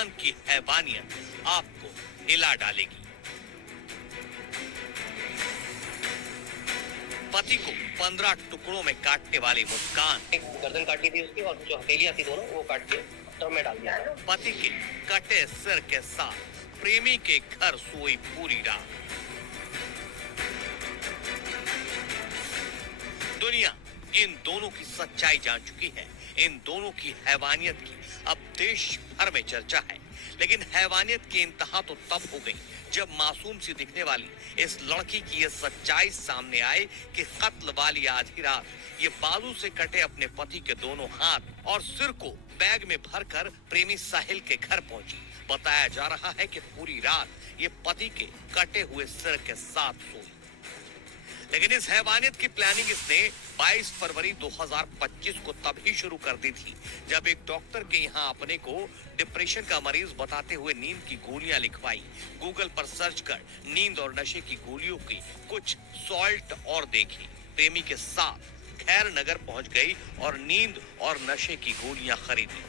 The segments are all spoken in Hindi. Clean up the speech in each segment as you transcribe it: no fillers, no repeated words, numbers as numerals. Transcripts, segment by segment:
मुस्कान की हैवानियत आपको हिला डालेगी। पति को 15 टुकड़ों में काटने वाली मुस्कान, एक गर्दन काटी थी उसकी और जो हथेलियां थी दोनों वो काट के टब में डाल दिया। पति के कटे सिर के साथ प्रेमी के घर सोई पूरी रात। दुनिया इन दोनों की सच्चाई जान चुकी है। इन दोनों की हैवानियत की अब देश भर में चर्चा है। लेकिन हैवानियत की इंतहा तो तब हो गई जब मासूम सी दिखने वाली इस लड़की की यह सच्चाई सामने आए कि कत्ल वाली आधी रात ये बालू से कटे अपने पति के दोनों हाथ और सिर को बैग में भरकर प्रेमी साहिल के घर पहुंची। बताया जा रहा है कि पूरी रात ये पति के कटे हुए सिर के साथ सोई। लेकिन इस हैवानियत की प्लानिंग इसने 22 फरवरी 2025 को तभी शुरू कर दी थी जब एक डॉक्टर के यहाँ अपने को डिप्रेशन का मरीज बताते हुए नींद की गोलियां लिखवाई। गूगल पर सर्च कर नींद और नशे की गोलियों की कुछ सॉल्ट और देखी। प्रेमी के साथ खैर नगर पहुंच गई और नींद और नशे की गोलियां खरीदी।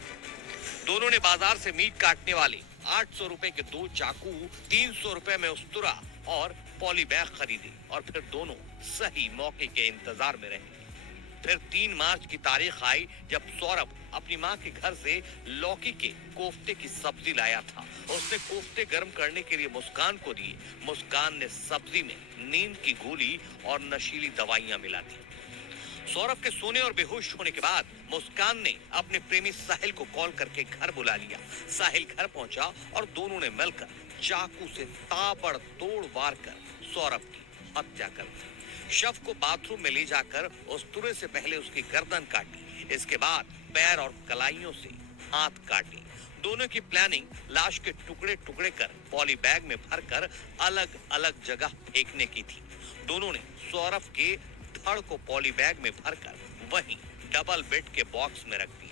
दोनों ने बाजार से मीट काटने वाले 800 रुपए के 2 चाकू, 300 रुपए में उस्तरा और पॉली बैग खरीदी और फिर दोनों सही मौके के इंतजार में रहे। फिर 3 मार्च की तारीख आई जब सौरभ अपनी मां के घर से लौकी के कोफ्ते की सब्जी लाया था। उसने कोफ्ते गर्म करने के लिए मुस्कान को दिए। मुस्कान ने सब्जी में नींद की गोली और नशीली दवाइयां मिला दी। सौरभ के सोने और बेहोश होने के बाद मुस्कान ने अपने प्रेमी साहिल को कॉल करके घर बुला लिया। साहिल घर पहुंचा और दोनों ने मिलकर चाकू से ताबड़तोड़ वार कर सौरभ की हत्या कर दी। शव को बाथरूम में ले जाकर उस्तरे से पहले उसकी गर्दन काटी। इसके बाद पैर और कलाइयों से हाथ काटे। दोनों की प्लानिंग लाश के टुकड़े टुकड़े कर पॉली बैग में भरकर अलग अलग जगह फेंकने की थी। दोनों ने सौरभ के धड़ को पॉली बैग में भरकर वहीं डबल बेड के बॉक्स में रख दिया।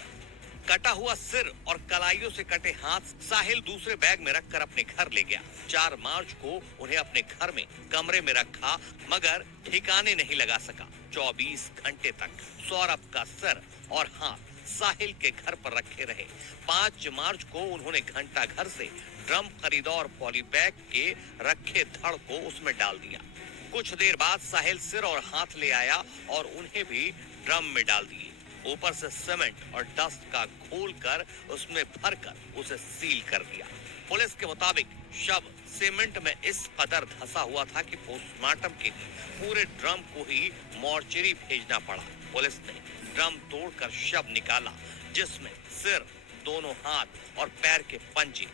कटा हुआ सिर और कलाइयों से कटे हाथ साहिल दूसरे बैग में रखकर अपने घर ले गया। 4 मार्च को उन्हें अपने घर में कमरे में रखा मगर ठिकाने नहीं लगा सका। 24 घंटे तक सौरभ का सिर और हाथ साहिल के घर पर रखे रहे। 5 मार्च को उन्होंने घंटा घर से ड्रम खरीदा और पॉली बैग के रखे धड़ को उसमें डाल दिया। कुछ देर बाद साहिल सिर और हाथ ले आया और उन्हें भी ड्रम में डाल दिए। ऊपर से सीमेंट और डस्ट का घोल कर उसमें भरकर उसे सील कर दिया। पुलिस के मुताबिक शव सीमेंट में इस कदर धंसा हुआ था कि पोस्टमार्टम के लिए पूरे ड्रम को ही मॉर्चरी भेजना पड़ा। पुलिस ने ड्रम तोड़कर शव निकाला जिसमें सिर, दोनों हाथ और पैर के पंजे